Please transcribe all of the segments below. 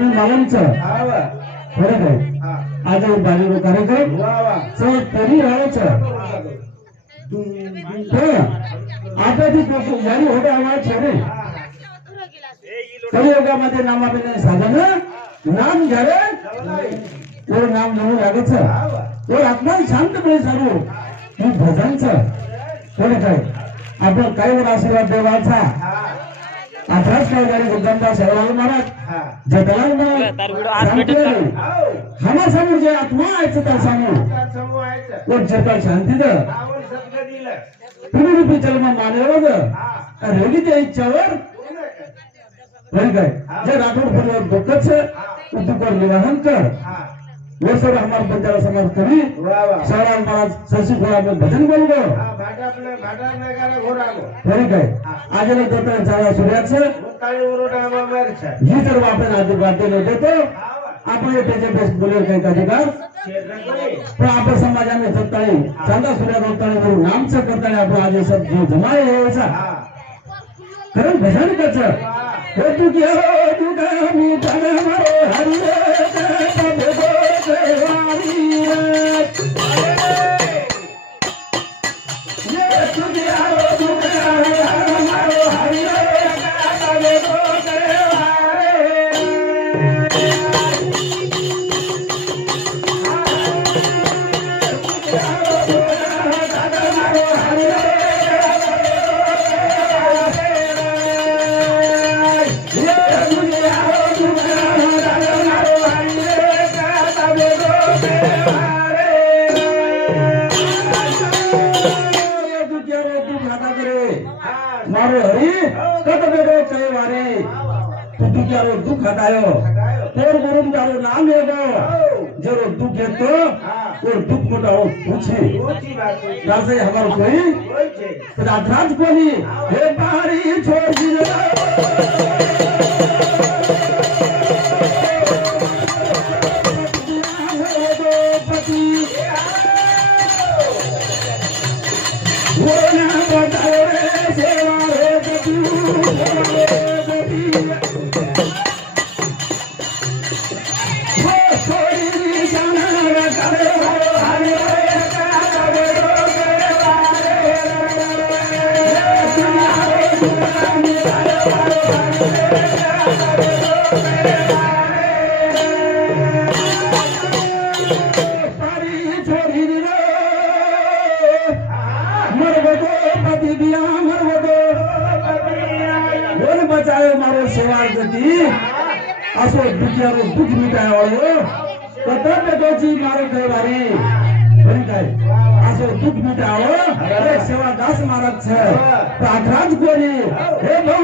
वा फरक आहे. आज बाजूला कार्यक्रम चल तरी राहायचं आता ती जारी होते आवाज छेडे कलियुगामध्ये नामाभिनय साधन नाम घ्यावे. तो नाम म्हणून लागायचं. तो आत्मा शांतपणे सांगू. मी भजनचं. थोडं काय आपण काही वर आशीर्वाद देवाचा. काय झाले गुजरात शेवराला महाराज महाराज हमा समोर जे आत्मा आहे त्या समोर वो जगल शांती द तुम्ही रूपी जन्म मानव रेडी त्या इच्छावर. बरं काय? जे राठोड परिवार दुःखच उद्योगावर निवारण कर. वो सब हमारे बंजारा समाज करी शेवराल महाराज शशि खोरा में भजन बोलगो बरं काय? आज देतो जागा सूर्याचं. ही जर आपण आशीर्वाद दिलं देतो. आपण त्याच्या बेस्ट बोलेल काही अधिकार पण आपण समाजाने सत्ताळी. चांदा सूर्या रोगताळी म्हणून नामचं करताना आपण आज सब जीव जमाय यायचा. खरं भजन कच तू की हो तू का मी हरी रे, કઈ વારે તું તારો દુઃખ હટાયો তোর গরম যারো নাম এগো যারো দুঃখে তো তোর দুঃখ মোটা ও বুঝে রাজে আমার হে বাড়ি ছোড় Thank you. કોણ બચાવે મારો સેવા ગતિ આસો દુખિયારો દુઃખ મિટાયો તો તબ ગોજી મારો કહેવારી બની જાય આસો દુઃખ મિટાવો અરે સેવા દાસ મારક છે તો આખરાજ કોની હે બહુ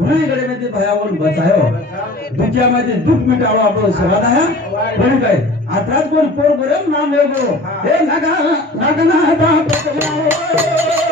हुई गडे मध्ये भयावन बचायो हो. दुखियामध्ये दुःख मिटावं आपलं सेवा आहे. बरं काय? आताच कोण पोर बरं नाम लेगो हे नगा नगना हटा नाका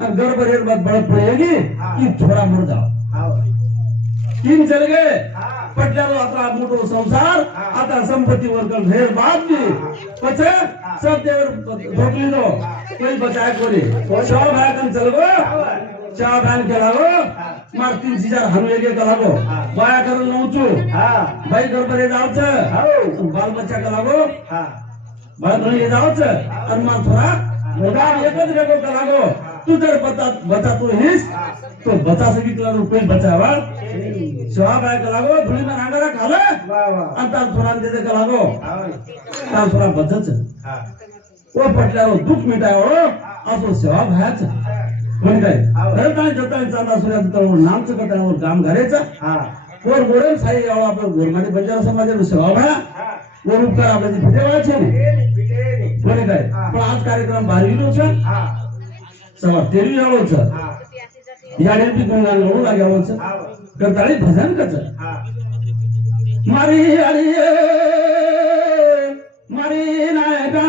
आणि गडबडे बाद बळत पडेगी की थोडा मुर जाव तीन चल गए पटल्यावर आता मोठो संसार आता संपत्तीवर कल ढेर बाप दी पछे सब देवर ढोकली दो कोई बचाए कोली छह भाई कन चल गो चार भाई के लागो मार तीन सीजार हम लेके के लागो वाया कर नौचू भाई गडबडे जावच बाल बच्चा का लागो बाल घरी जावच आणि मग थोडा मोठा एकच रेगो का लागो तू जर बचा बचा तू हिस तो बचा सगितला कोई बचावा शिवा बाय का लागो धुळी में नांगरा खाले आणि ताल थोडा देते का लागो ताल थोडा बचच ओ पटल्यावर दुःख मिटावं असो सेवा भयाच कोण काय तर काय जता चांदा सूर्याचं तळवून नामचं कटावर काम घालायचं कोर गोडन साई यावं आपलं गोरमाडी बंजारा समाजाला सेवा भया वर उपकार आपल्याची फिटे व्हायचे कोणी काय पण आज कार्यक्रम भारी गेलो छ सवा तेरवी यावं छ या डेल बी गुणगान म्हणू लागावं छ करताळी भजन कच मारी आली मारी नायका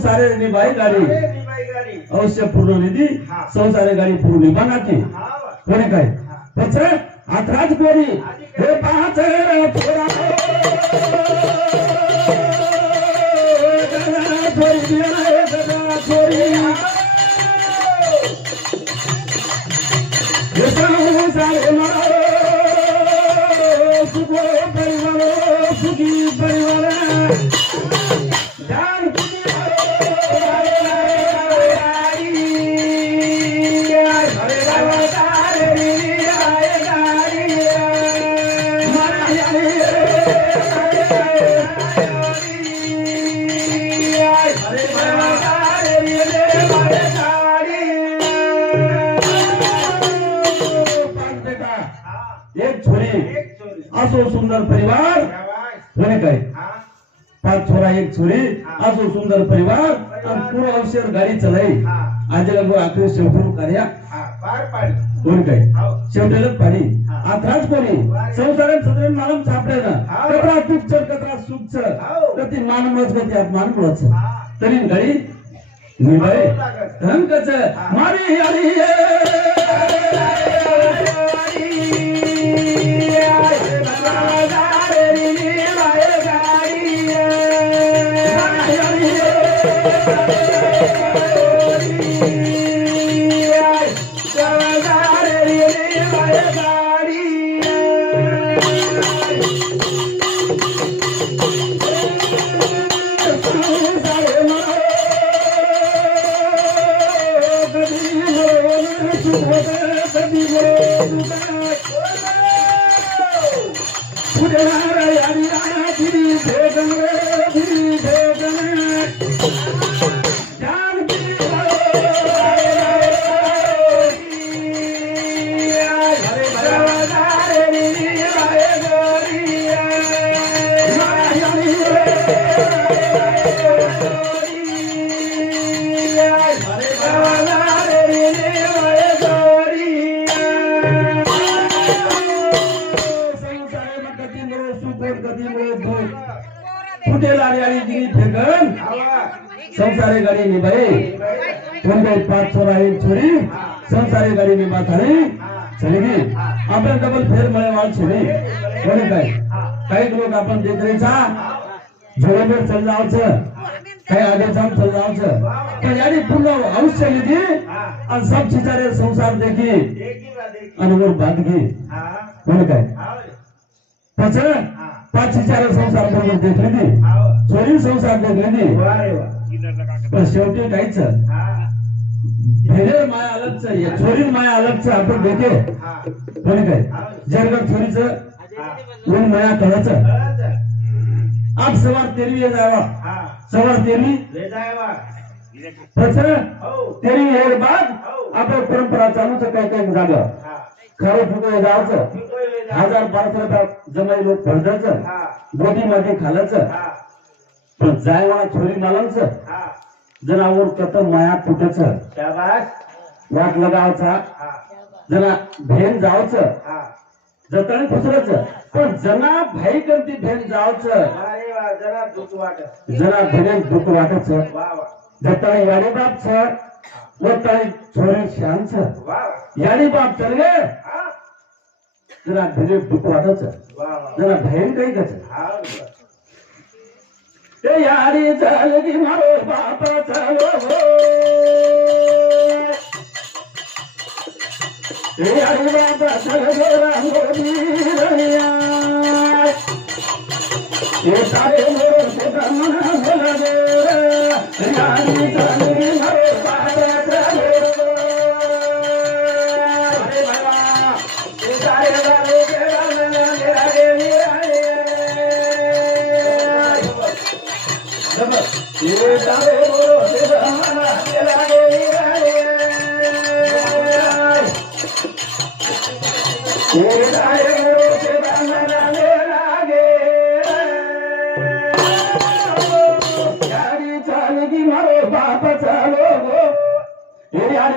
संसारे निभाई गाडी अवश्य पूर्ण निधी संसारे गाडी पूर्ण निभानाची कोणी काय पच आत्राच कोणी हे पाच हे परिवार सुखी परिवार एक छोरी. असो सुंदर परिवार. कोणी काय? पाच छोरा एक छोरी. असो सुंदर परिवार. आणि पूर्ण अवसर गाडी चलाई आज लगभग आखरी शेवटून कार्या. कोण काय? शेवटेलच पाणी आत्राच कोणी? संसारात मालम सापडे ना. कतरा तुच्छ कतरा सुच्छ कधी मानमच कधी अपमान कुळच तरी गाडी निभाय धनकच मारी Put it out, I am not संसारै गरिने भए उनकै पाँच छोरा एक छोरी संसारै गरिने बात है छैन कि? अपन डबल फेर मलाई वाल छैन भने कहीँ? कहीँ लोग अपन देख रहेछ? झोले पर चल जाउँछ कहीँ आगे जाम चल जाउँछ तयारी पूर्ण अवश्य लिदी। अनि सब छिचारे संसारदेखि अनि बाद बाँधकी भने कहीँ? पछि? पाँच छिचारे संसार देख लिदी छोरी संसार देख लिदी शेवटी काहीच भेरे माया अलगच या चोरी माया अलगच आपण देते कोणी काय? जरगर चोरीचं कोण माया कळाचं आप सवार तेरवी जावा. सवार तेरवी पच तेरवी हे. बाद आपण परंपरा चालूच काय काय झालं खरं फुटं जायचं हजार बाराशे जमाई लोक फळदाचं गोटी मध्ये खालाचं. पण जाय मला छोरी मालांचं जनावर कत माया तुटायचं वाट लगावचा जना भेन जावचं. जतण खुसरायचं पण जना भाई करती भेन जावचं. जना भेने दुःख वाटायचं जतण याडी बाप छ वतणी छोरी शांच याडी बाप चल गे. जरा भेने दुःख वाटायचं जरा भेन काही कच यारी चल गी मारो बाप चलो हो ते यारी बाप चल गे रंगोली रहिया ये सारे मोर से ब्रह्मण बोल गे यारी चल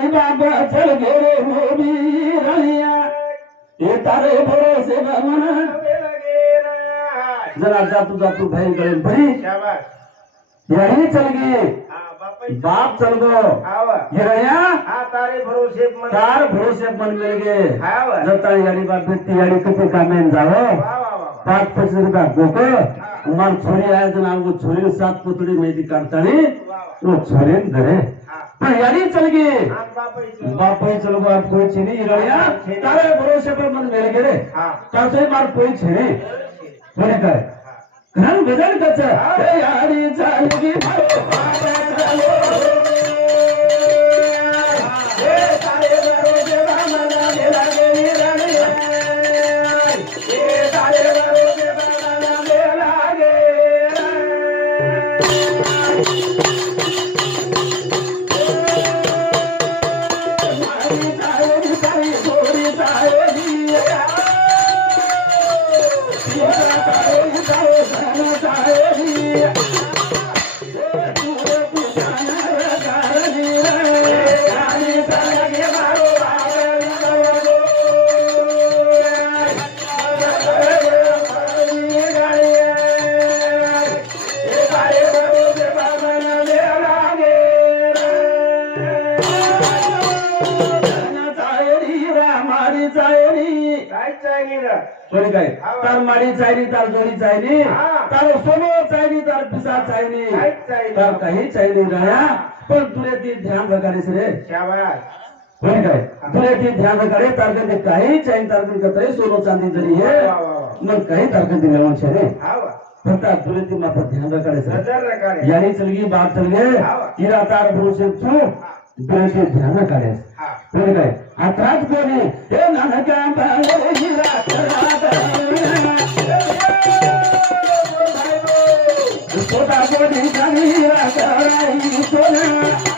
ये चल मोबी तारे भरोसे ब्रह्मण जरा जातू जातू भाई गळे भरी यही चल गे. बाप चल गो. रया तारे भरोसे मन तार भरोसे मन मिल गए जता यारी बाप भेटती यारी कितने कामेन जावो? पाच रुपया गोक मार छोरी आहे जण आमको छोरी सात पुतळी मेहंदी काढतानी. वो छोरी धरे. यारी चल गे. आम बापई बाप चल गो आप कोई छेनी हिरण्या तारे भरोसे पर मन मिल गे रे. हा। तासे मार कोई छेनी. कोणी काय घन भजन कच यारी चालो. हे काय? तार माडी चायनी तार जोडी चायनी. तार सोनो चायनी तार पिसा चायनी. तार काही चायनी राया. पण तुले ती ध्यान रखाडीस रे. कोणी काय? तुले ती ध्यान रखाडे तार कधी काही चायनी सोनो चांदी जरी हे मग काही तार कधी मिळवून छे रे. हा फक्त तुले ती मात्र ध्यान रकारे यानी चलगी बाप चलगे. इरा तार भरोसे तू. तुले ते ध्यान रखाडे हा. कोणी काय? आत्रात कोणी हे नानका बाळे हिरा स्वतः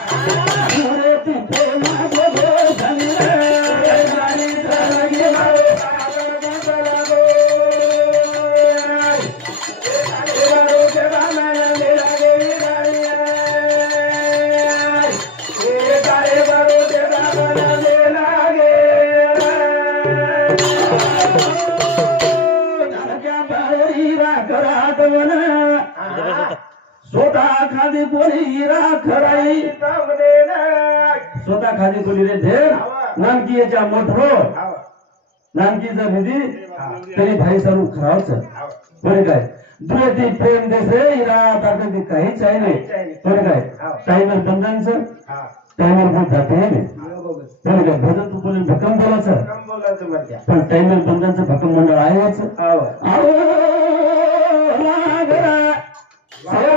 स्वतः खाली खोलीले धेर नामकी याच्या मोठो नामकीचा निधी तरी भाई सारू खरावच बरे काय? दुए प्रेम देसे इरा ताते नाही. बरे काय? टाइमर बंधनचं टाइमर पण जाते बरे काय? भजन तू बोलून भक्कम बोलायचं. पण टाइमर बंधनचं भक्कम मंडळ आहे याच हो. आवड राग